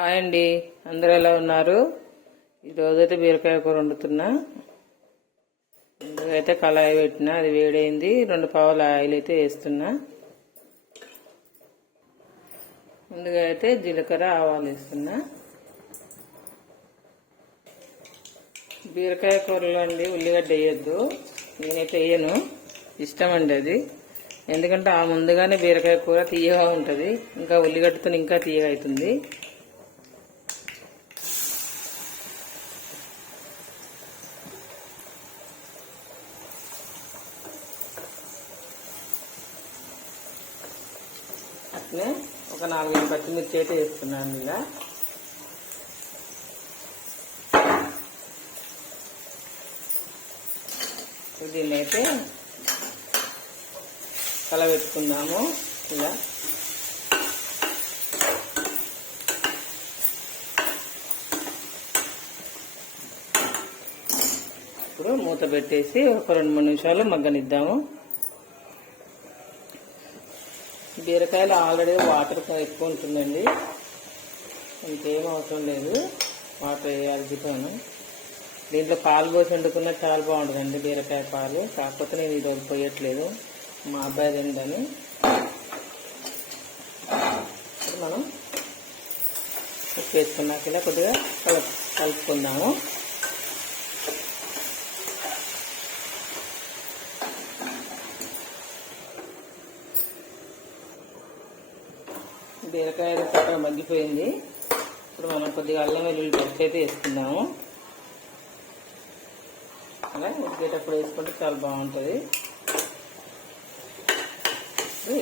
Hi అండి, అందరూ ఎలా ఉన్నారు? ఈరోజైతే బీరకాయ కూర వండుతున్నా. ముందుగా కళాయి పెట్టినా, అది వేడైంది. 2 పావుల ఆయిల్ అయితే వేస్తున్నా. ముందుగా జీలకర్ర ఆవాలు వేస్తున్నా. బీరకాయ కూరలో అండి ఉల్లిగడ్డ వేయద్దు, నేనైతే వేయను. ఇష్టం అండి అది, ఎందుకంటే ఆ ముందుగానే బీరకాయ కూర తీయగా ఉంటుంది, ఇంకా ఉల్లిగడ్డతో ఇంకా తీయగా అవుతుంది. అట్లే ఒక 4 పచ్చిమిర్చి అయితే వేస్తున్నాను. ఇలా దీన్ని అయితే కలబెట్టుకుందాము. ఇలా ఇప్పుడు మూత పెట్టేసి ఒక 2-3 నిమిషాలు మగ్గనిద్దాము. బీరకాయలు ఆల్రెడీ వాటర్ ఎక్కువ ఉంటుందండి, ఇంకేం అవసరం లేదు. వాటర్ వేయాల్సిపోయాను. దీంట్లో పాలు పోసి వండుకున్నా చాలా బాగుంటుందండి బీరకాయ పాలు. కాకపోతే నేను ఈరోజు పోయట్లేదు, మా అబ్బాయి తిందని. మనం ఉప్పు వేసుకున్నాక ఇలా కొద్దిగా కలుపుకుందాము. బీరకాయ చక్కగా మగ్గిపోయింది. ఇప్పుడు మనం కొద్దిగా అల్లం వెల్లుల్లి పేస్ట్ అయితే వేసుకుందాము. అలా ఉడికేటప్పుడు వేసుకుంటే చాలా బాగుంటుంది.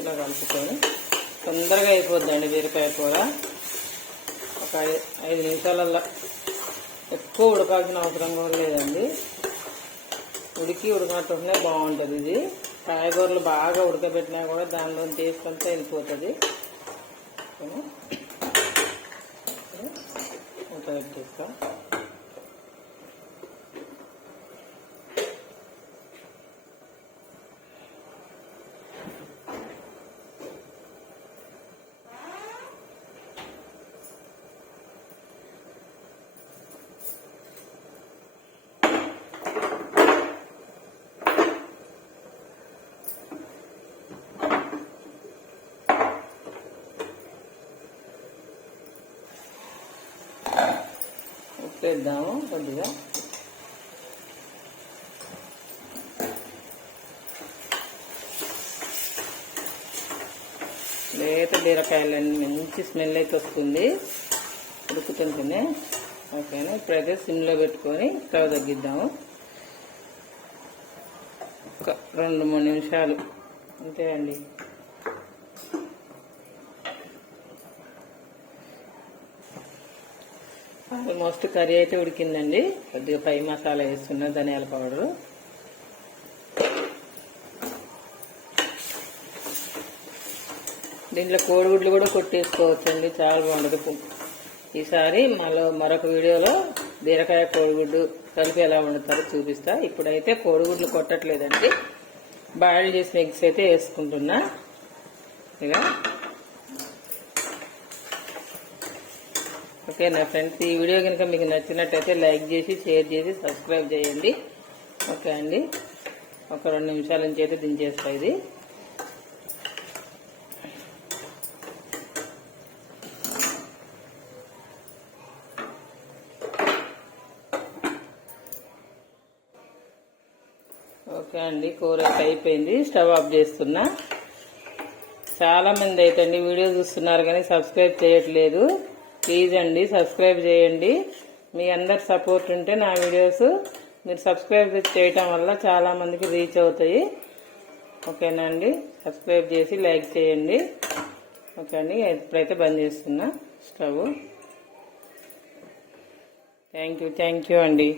ఇలా కలుపుకొని తొందరగా అయిపోద్దండి బీరకాయ కూర. ఒక 5 నిమిషాలల్లో, ఎక్కువ ఉడకాల్సిన అవసరం కూడా లేదండి. ఉడికినట్టునే బాగుంటుంది. ఇది కాయగూరలు బాగా ఉడకబెట్టినా కూడా దానిలో టేస్ట్ అంతా వెళ్ళిపోతుంది. మూత పెట్టేస్తా. వేద్దాము కొద్దిగా. లేత బీరకాయలన్నీ మంచి స్మెల్ అయితే వస్తుంది ఉడుకుతుంటేనే. ఓకేనా, ఇప్పుడైతే సిమ్లో పెట్టుకొని స్టవ్ తగ్గిద్దాము. ఒక 2-3 నిమిషాలు అంతే అండి. ఆల్మోస్ట్ కర్రీ అయితే ఉడికిందండి. కొద్దిగా పై మసాలా వేస్తున్నా, ధనియాల పౌడరు. దీంట్లో కోడిగుడ్లు కూడా కొట్టేసుకోవచ్చండి, చాలా బాగుంటుంది. ఈసారి మరొక వీడియోలో బీరకాయ కోడిగుడ్డు కలిపి ఎలా వండుతారో చూపిస్తా. ఇప్పుడైతే కోడిగుడ్లు కొట్టట్లేదండి, బాయిల్ చేసిన ఎగ్స్ అయితే వేసుకుంటున్నా. ఇలా ఓకేనా ఫ్రెండ్స్, ఈ వీడియో కనుక మీకు నచ్చినట్టయితే లైక్ చేసి, షేర్ చేసి, సబ్స్క్రైబ్ చేయండి. ఓకే అండి, ఒక 2 నిమిషాల నుంచి అయితే దించేస్తా ఇది. ఓకే అండి, కూర అయితే అయిపోయింది. స్టవ్ ఆఫ్ చేస్తున్నా. చాలా మంది అయితే అండి వీడియో చూస్తున్నారు కానీ సబ్స్క్రైబ్ చేయట్లేదు. ప్లీజ్ అండి సబ్స్క్రైబ్ చేయండి. మీ అందరి సపోర్ట్ ఉంటే నా వీడియోస్ మీరు సబ్స్క్రైబ్ చేయటం వల్ల చాలా మందికి రీచ్ అవుతాయి. ఓకేనా అండి, సబ్స్క్రైబ్ చేసి లైక్ చేయండి. ఓకే అండి, ఇప్పుడైతే బంద్ చేస్తున్నా స్టవ్. థ్యాంక్ యూ అండి.